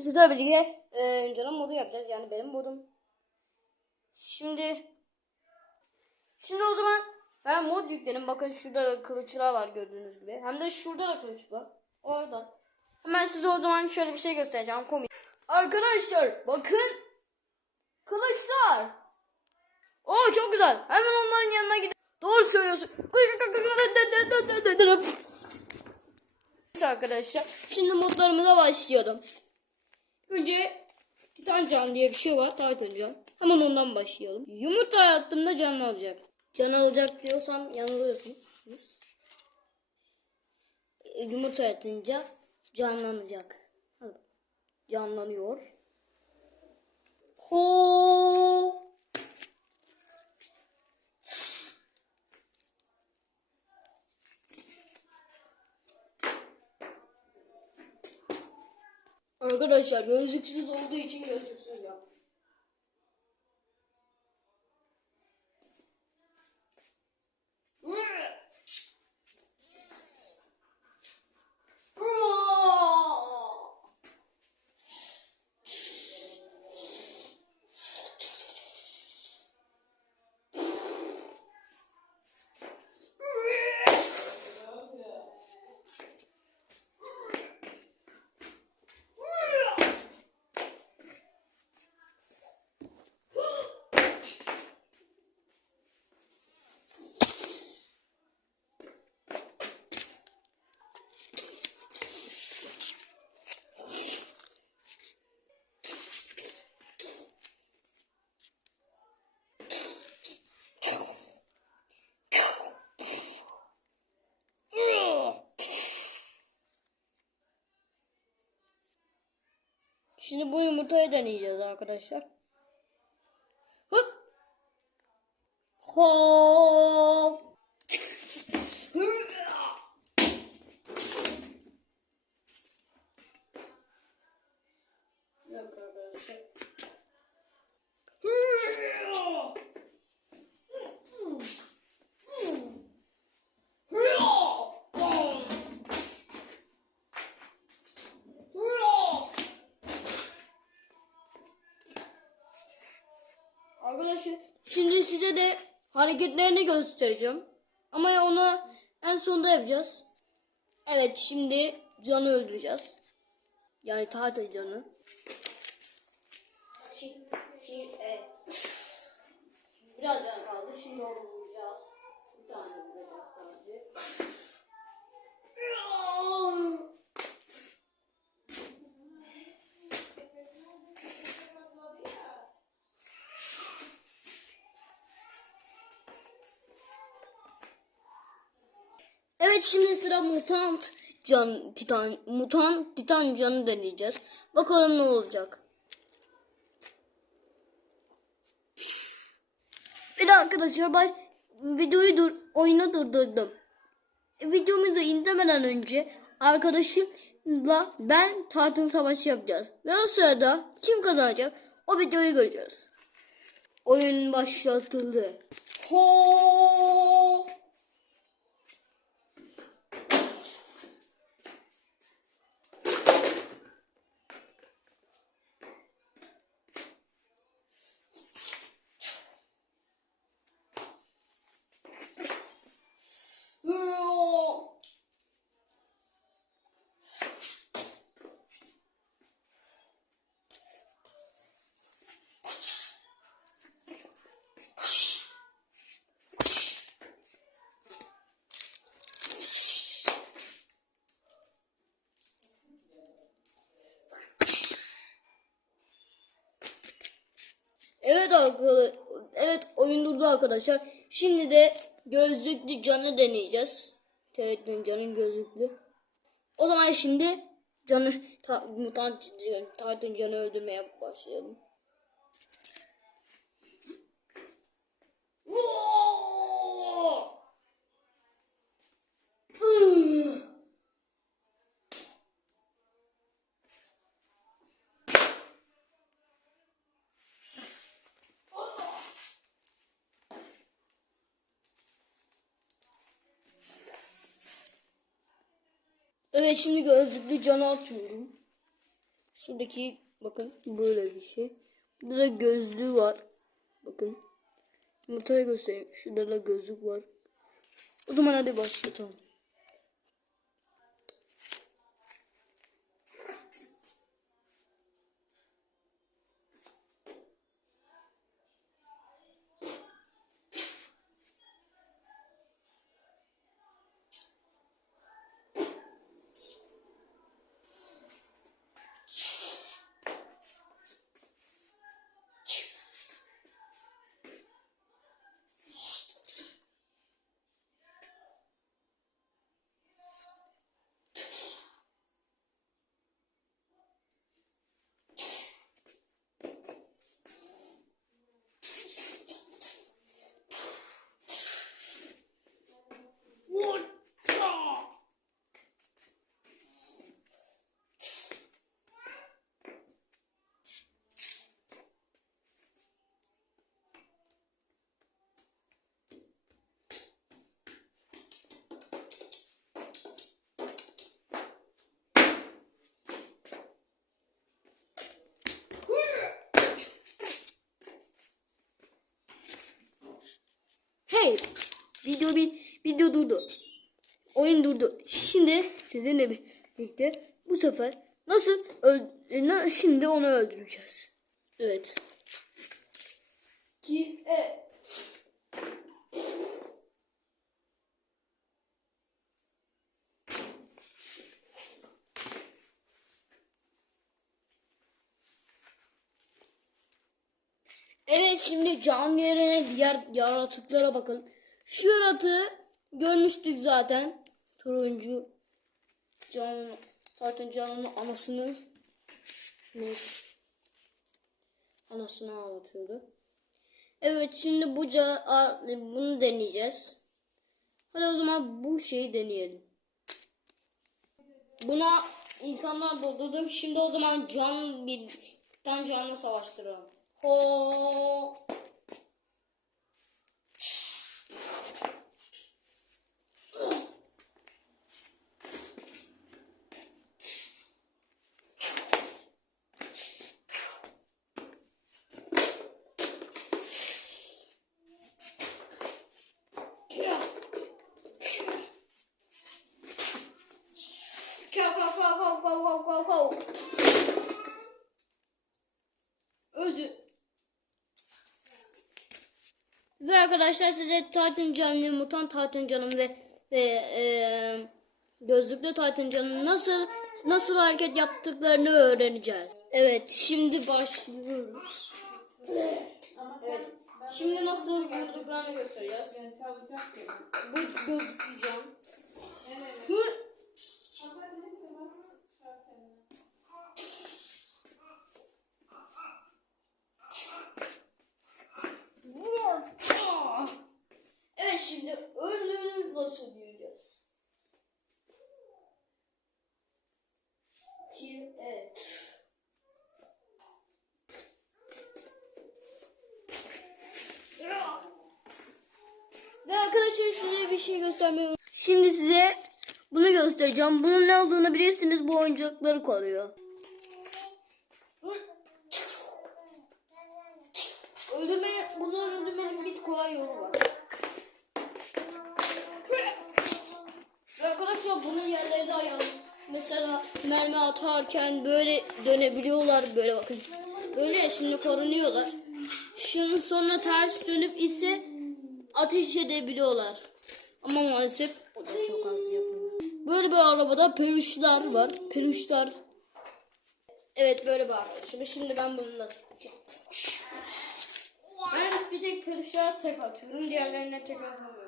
Sizlerle birlikte e, canım modu yapacağız. Yani benim modum. Şimdi Şimdi o zaman ben mod yükledim. Bakın şurada da kılıçlar var gördüğünüz gibi. Hem de şurada da kılıç var. Orada. Hemen size o zaman şöyle bir şey göstereceğim. Komik. Arkadaşlar bakın. Kılıçlar. Oo çok güzel. Hemen onların yanına gidelim. Doğru söylüyorsun. Arkadaşlar. Şimdi modlarımıza başlayalım. Önce Titan Can diye bir şey var. Titan Can. Hemen ondan başlayalım. Yumurta attığımda canlı alacak. Can alacak diyorsam yanılıyorsunuz. E, Yumurta atınca canlanacak. Canlanıyor. Ho. Arkadaşlar gözlüksüz olduğu için gözlüksüz yap. Şimdi bu yumurtayı deneyeceğiz arkadaşlar. Hop. Ho. Hareketlerini göstereceğim. Ama onu en sonda yapacağız. Evet şimdi canı öldüreceğiz. Yani tahta canı. Şimdi, şimdi, evet. Biraz can kaldı. Şimdi onu vuracağız. Bir tane vuracağız sadece. Evet şimdi sıra mutant can titan mutant titan canı deneyeceğiz. Bakalım ne olacak. Bir de arkadaşlar ben videoyu dur oyunu durdurdum. Videomuzu indirmeden önce arkadaşımla ben tartın savaşı yapacağız. Ve o sırada kim kazanacak o videoyu göreceğiz. Oyun başlatıldı. Ho! Evet Evet oyun durdu arkadaşlar. Şimdi de gözlüklü canı deneyeceğiz. TRT'nin canın gözlüklü. O zaman şimdi canı ta, mutant Titan canı öldürmeye başlayalım. Evet şimdi gözlüklü canı atıyorum. Şuradaki bakın böyle bir şey. Burada da gözlüğü var. Bakın. Yumurtayı göstereyim. Şurada da gözlük var. O zaman hadi başlatalım. Hey! Video bir video durdu. Oyun durdu. Şimdi sizinle birlikte bu sefer nasıl e, şimdi onu öldüreceğiz. Evet. Ki e. Evet şimdi canlı yerine diğer yaratıklara bakın. Şu yaratığı görmüştük zaten. Turuncu canlı zaten canlının anasını? Anasını ağlatıyordu. Evet şimdi bu bunu deneyeceğiz. Hadi o zaman bu şeyi deneyelim. Buna insanlar doldurdum. Şimdi o zaman can birden canla savaştıralım. Ho. Arkadaşlar size Titan canlı, mutant Titan canım ve ve eee gözlüklü Titan canım nasıl nasıl hareket yaptıklarını öğreneceğiz. Evet, şimdi başlıyoruz. Evet. Şimdi nasıl vurduklarını göstereceğiz. Bu gözlüklü can. Evet. Hı. Ama neyse bas şarkını. Evet şimdi öldüğünü nasıl diyeceğiz? Kill et. Ve arkadaşlar size göstermiyorum. Şimdi size bunu göstereceğim. Bunun ne olduğunu bilirsiniz. Bu oyuncakları koruyor. Öldürme, bunları öldürmenin bir kolay yolu var. Arkadaşlar bunun yerleri de ayarlı. Mesela mermi atarken böyle dönebiliyorlar böyle bakın. Böyle şimdi korunuyorlar. Şunun sonra ters dönüp ise ateş edebiliyorlar. Ama maalesef çok az yapıyor. Böyle bir arabada peruşlar var. Peruşlar. Evet böyle bir araba. Şimdi ben bununla. Ben bir tek peruşlara tek atıyorum. Diğerlerine tek atamıyorum.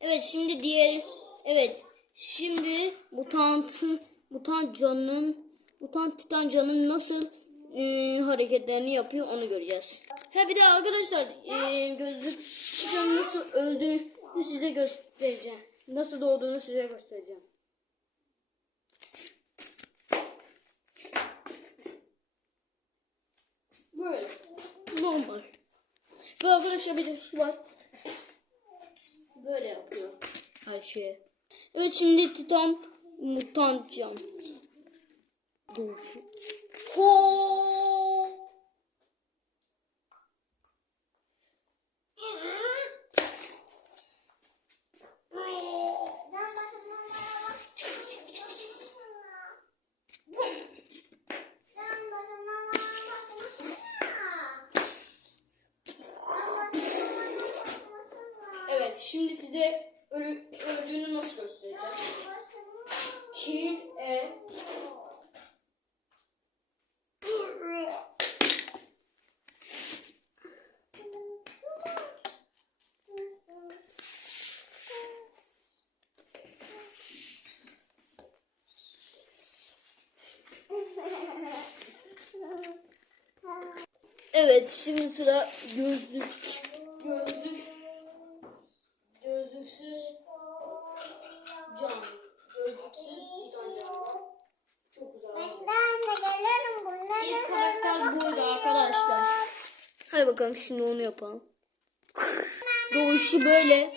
Evet şimdi diğer evet şimdi mutantın mutant canının mutant titan canının nasıl ıı, hareketlerini yapıyor onu göreceğiz. Ha bir de arkadaşlar ıı, gözlük canın nasıl öldüğünü size göstereceğim. Nasıl doğduğunu size göstereceğim. Böyle. Normal. Ve arkadaşlar bir de şu var. Böyle yapıyor her şeye. Evet şimdi Titan mutant can. Doğusu. Ho! Size ölü, öldüğünü nasıl göstereceğim. Kill e Evet şimdi sıra gözlük gözlük Bakalım şimdi onu yapalım. Doğuşu böyle.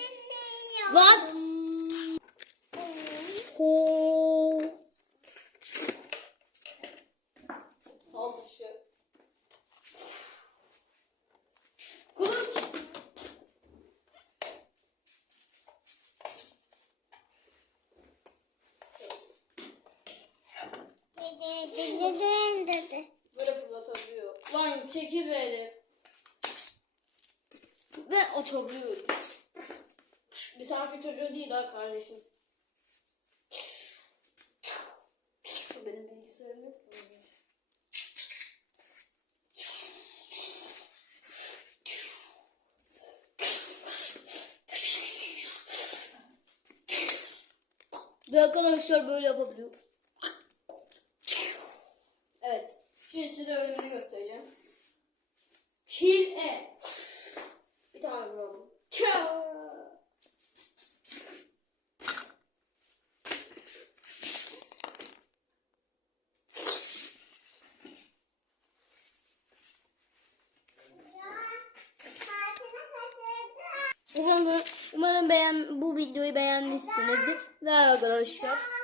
Lan. Ho. Alt dışı. Kılıç. Böyle fırlatabiliyor. Lan çekil be Elif. Atabiliyor. Misafir çocuğu değil ha kardeşim. Şu benim bilgisayarım yok mu? Ve arkadaşlar böyle yapabiliyor. Evet. Şimdi size ölümünü göstereceğim. Kill E. arkadaşlar